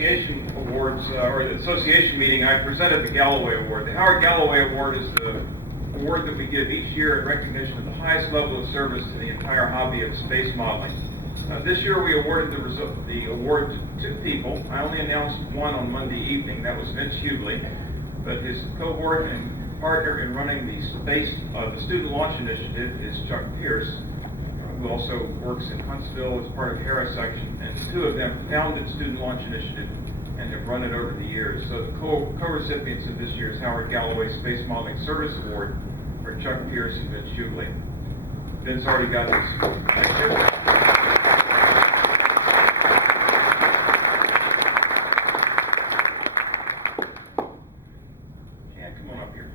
Association Awards, or the association meeting, I presented the Galloway Award. The Howard Galloway Award is the award that we give each year in recognition of the highest level of service to the entire hobby of space modeling. This year we awarded the award to two people. I only announced one on Monday evening. That was Vince Hughley, but his cohort and partner in running the Student Launch Initiative is Chuck Pierce, who also works in Huntsville as part of Harris Section, and the two of them founded Student Launch Initiative and have run it over the years. So the co-recipients of this year's Howard Galloway Space Modeling Service Award are Chuck Pierce and Vince Hughley. Vince already got his picture. Jan, come on up here.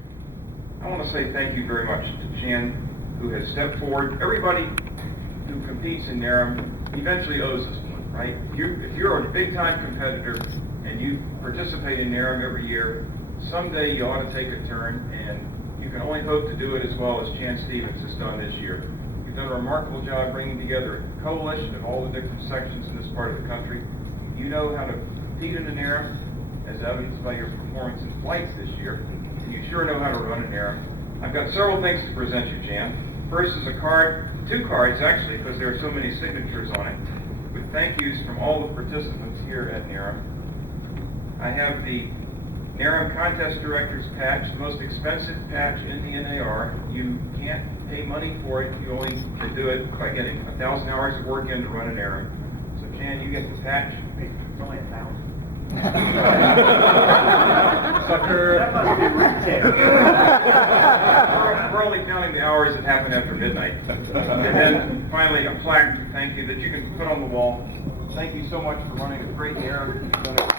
I want to say thank you very much to Jan, who has stepped forward. Everybody who competes in Naram eventually owes us one, right? If you're a big-time competitor and you participate in Naram every year, someday you ought to take a turn, and you can only hope to do it as well as Chan Stevens has done this year. You've done a remarkable job bringing together a coalition of all the different sections in this part of the country. You know how to compete in a Naram, as evidenced by your performance in flights this year, and you sure know how to run a Naram. I've got several things to present you, Jan. First is a card, two cards actually, because there are so many signatures on it, with thank yous from all the participants here at Naram. I have the Naram Contest Director's patch, the most expensive patch in the NAR. You can't pay money for it. You only can do it by getting 1,000 hours of work in to run a Naram. So Jan, you get the patch. It's only 1,000. Sucker. That must be retail. We're only counting the hours that happen after midnight. And then finally, a plaque to thank you that you can put on the wall. Thank you so much for running a great Naram. You've done it.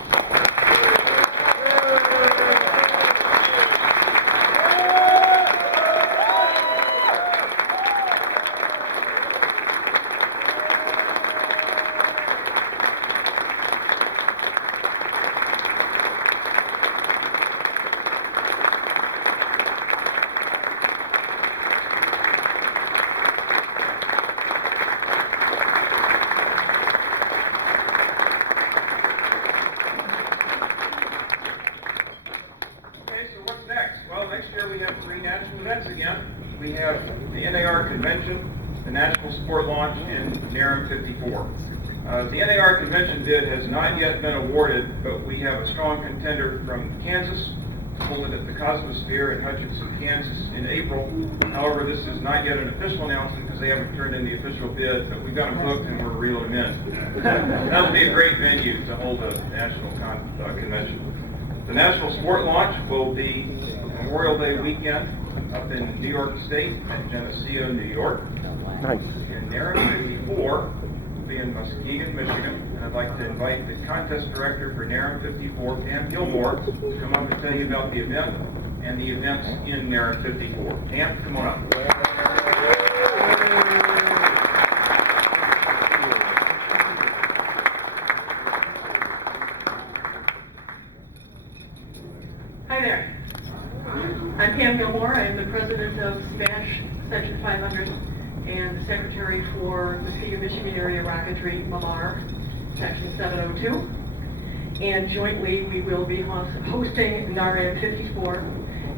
Next year we have three national events again. We have the NAR Convention, the National Sport Launch, and Naram 54. The NAR Convention bid has not yet been awarded, but we have a strong contender from Kansas, hold it at the Cosmosphere in Hutchinson, Kansas in April. However, this is not yet an official announcement because they haven't turned in the official bid, but we've got them booked and we're reeling them in. That would be a great venue to hold a national convention. The National Sport Launch will be Memorial Day weekend up in New York State at Geneseo, New York. Nice. And Naram 54 will be in Muskegon, Michigan. And I'd like to invite the contest director for Naram 54, Pam Gilmore, to come up and tell you about the event and the events in Naram 54. Pam, come on up. Hi there. I'm Pam Gilmore. I am the president of SMASH Section 500 and the secretary for Muskegon, Michigan Area Rocketry, MAMAR, Section 702. And jointly we will be hosting Naram 54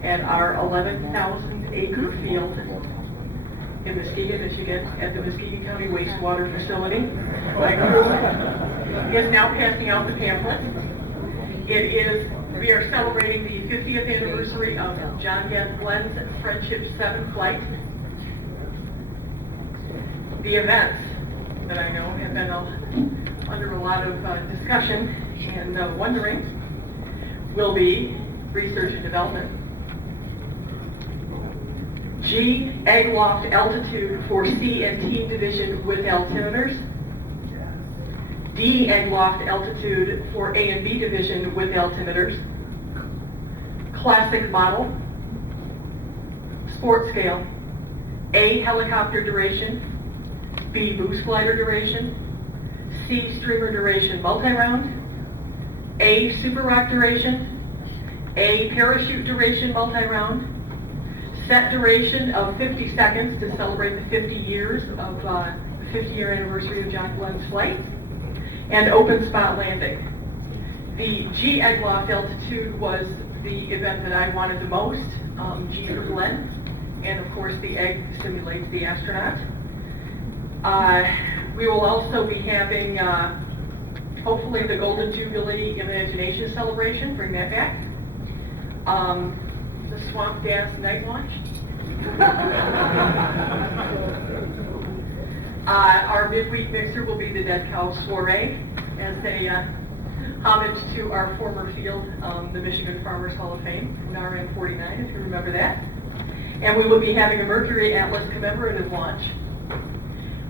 at our 11,000 acre field in Muskegon, Michigan at the Muskegon County Wastewater Facility. My group is now passing out the pamphlets. We are celebrating the 50th anniversary of John Glenn's Friendship 7 flight. The events that I know have been under a lot of discussion and wondering will be research and development, G, egg loft altitude for C and T division with altimeters, D, egg loft altitude for A and B division with altimeters, classic model, sport scale, A, helicopter duration, B, boost glider duration, C, streamer duration multi-round, A, super rock duration, A, parachute duration multi-round, set duration of 50 seconds to celebrate the 50 years of the 50-year anniversary of John Glenn's flight, and open spot landing. The G egg loft altitude was the event that I wanted the most, G for Glenn, and of course the egg simulates the astronaut. We will also be having, hopefully, the Golden Jubilee Imagination Celebration, bring that back. The Swamp Gas Night Watch. Our midweek mixer will be the Dead Cow Soiree, as a homage to our former field, the Michigan Farmers Hall of Fame, Naram 49, if you remember that. And we will be having a Mercury Atlas commemorative launch.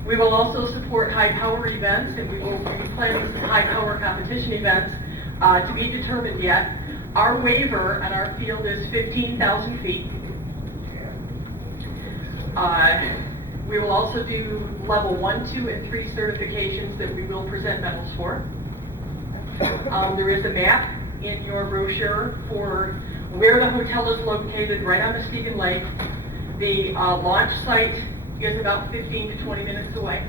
We will also support high power events, and we will be planning some high power competition events to be determined yet. Our waiver on our field is 15,000 feet. We will also do level 1, 2, and 3 certifications that we will present medals for. There is a map in your brochure for where the hotel is located, right on Muskegon Lake. The launch site is about 15 to 20 minutes away.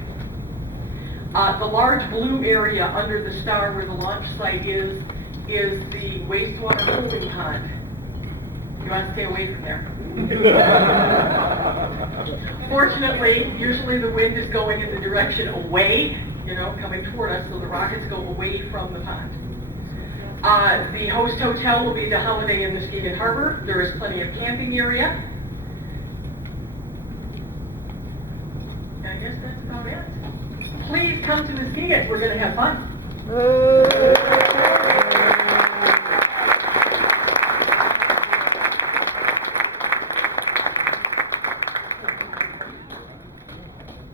The large blue area under the star where the launch site is the wastewater holding pond. You want to stay away from there. Fortunately, usually the wind is going in the direction away, coming toward us, so the rockets go away from the pond. The host hotel will be the Holiday Inn Muskegon Harbor. There is plenty of camping area. I guess that's about it. Please come to Muskegon. We're going to have fun.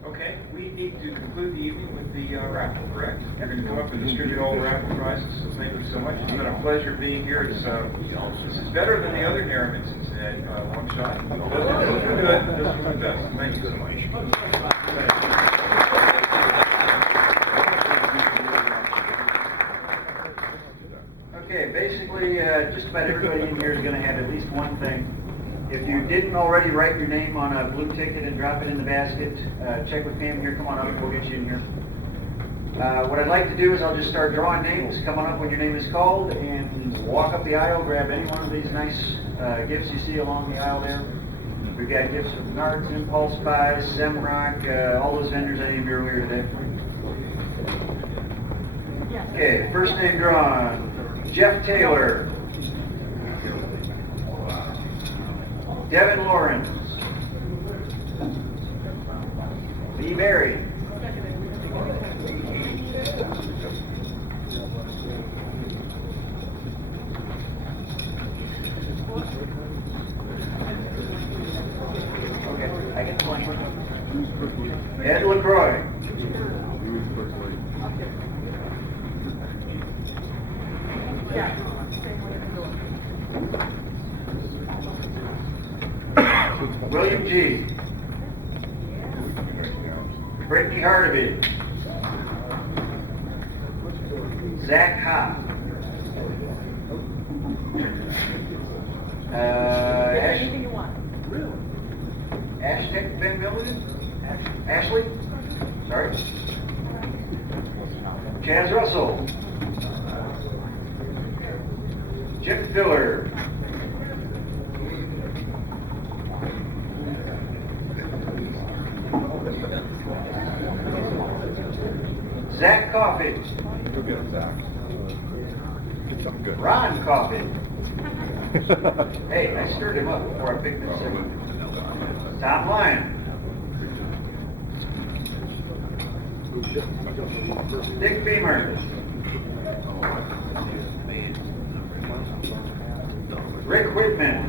Okay, we need to conclude the evening with the raffle, correct? You're going to come up and distribute all the raffle prizes, so thank you so much. It's been a pleasure being here. This is better than the other Naram in Cincinnati, long shot. This is good. This is the best. Thank you so much. Okay, basically, just about everybody in here is going to have at least one thing. If you didn't already write your name on a blue ticket and drop it in the basket, check with Pam here. Come on up, we'll get you in here. What I'd like to do is I'll just start drawing names. Come on up when your name is called and walk up the aisle, grab any one of these nice gifts you see along the aisle there. We've got gifts from Nards, Impulse Buys, Semrock, all those vendors I named earlier today. Okay, first name drawn, Jeff Taylor. Devin Lawrence. Lee Berry. Okay, I get the one. Ed LaCroix. William G. Brittany Hardovey. Zach Hopp. Anything you want. Ashtek Van Milligan? Ashley? Sorry. Chaz Russell. Jim Filler. Zach Coffey. Go get him, Zach. Get something good. Ron Coffey. Hey, I stirred him up before I picked this thing. Tom Lyon. Dick Beamer. Rick Whitman.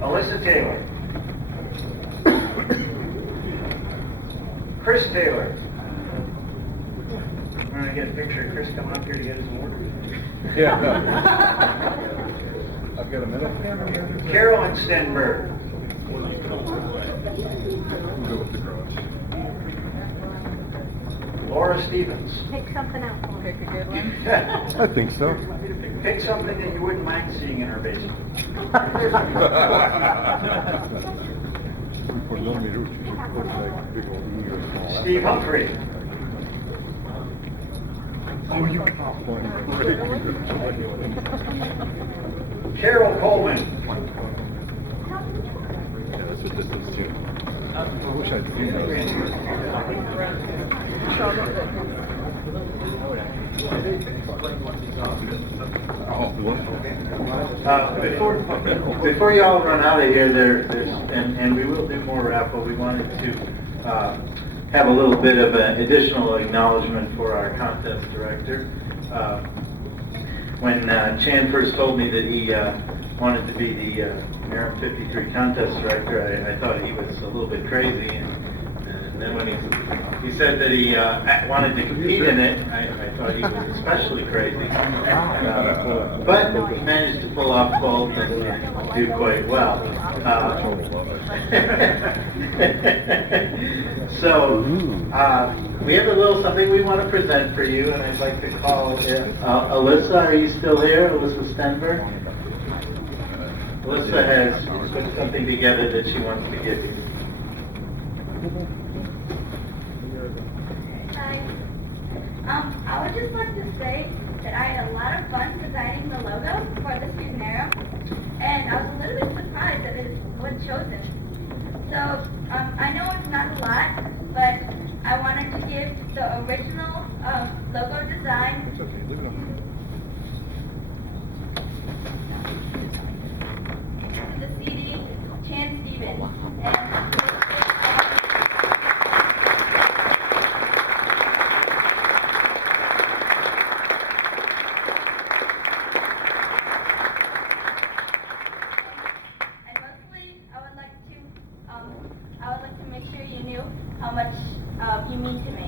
Alyssa Taylor. Chris Taylor. I'm going to get a picture of Chris coming up here to get his award. Yeah. I've got a minute. Carolyn Stenberg. We'll go with the garage. Laura Stevens. Pick something out. Pick a good one. I think so. Pick something that you wouldn't mind seeing in our basement. Steve Humphrey. Oh, you cop one. Carol Coleman. That's what this is too. I wish I'd seen Before you all run out of here, and we will do more raffle, we wanted to have a little bit of an additional acknowledgement for our contest director. When Chan first told me that he wanted to be the Naram 53 contest director, I thought he was a little bit crazy. And then when he said that he wanted to compete in it, I thought he was especially crazy. But he managed to pull off both and do quite well. So we have a little something we want to present for you, and I'd like to call Alyssa. Are you still here, Alyssa Stenberg? Alyssa has put something together that she wants to give you. Hi. I would just like to say that I had a lot of fun designing the logo for this year's Naram, and I was a little bit surprised that it was chosen. So I know it's not a lot, but I wanted to give the original logo design It's okay, leave it on. to the CD Chan Stevens. And mostly, I would like to make sure you knew how much you mean to me.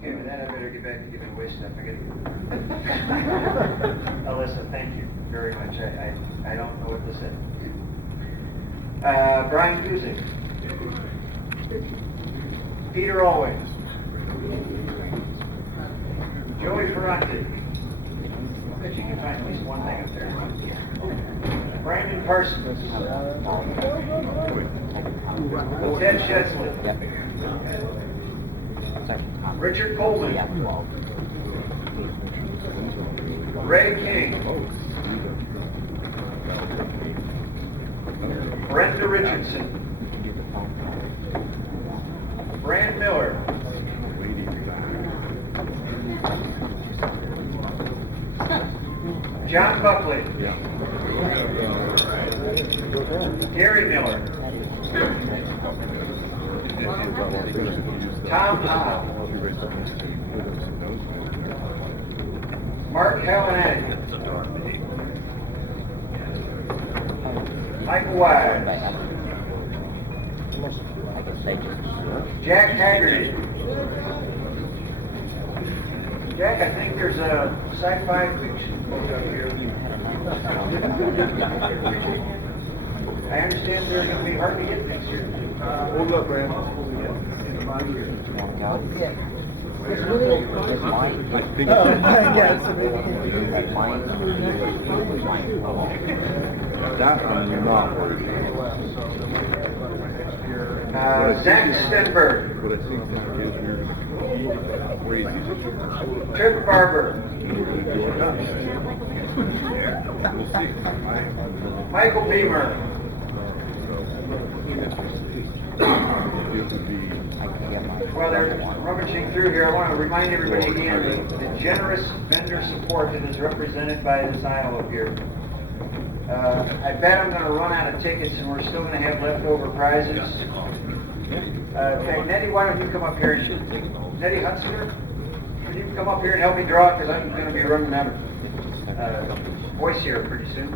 Okay, with that, I better get back to giving away stuff. I gotta Alyssa, thank you very much. I don't know what to say. Brian Cusick. Peter Always. Joey Ferranti. I bet you can find at least one thing up there. Brandon Parsons. Ted Shesley. Richard Coleman. Ray King. Brenda Richardson. Brand Miller. John Buckley. Gary Miller. Tom Howe. Mark Hallinan. Michael Wise. Jack Haggerty. Jack, I think there's a sci-fi fiction book up here. I understand they're going to be hard to get next year. Hold up, Brad. That one you're not. Zach Stenberg. What I think that is, you're crazy. Trip Barber. We'll see. Michael Beamer. While they're rummaging through here, I want to remind everybody again the generous vendor support that is represented by this aisle up here. I bet I'm going to run out of tickets and we're still going to have leftover prizes. In fact, Nettie, why don't you come up here? Nettie Hutzler, can you come up here and help me draw? Because I'm going to be running out of voice here pretty soon.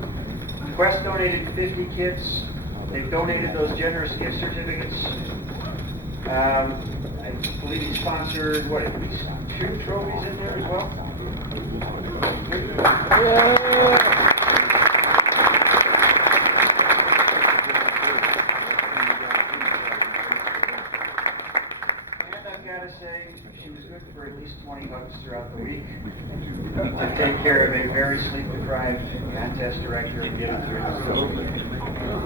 Quest donated 50 kits. They've donated those generous gift certificates. I believe he sponsored, what, at least 2 trophies in there as well? And I've got to say, she was good for at least 20 bucks throughout the week to take care of a very sleep-deprived contest director and get him through the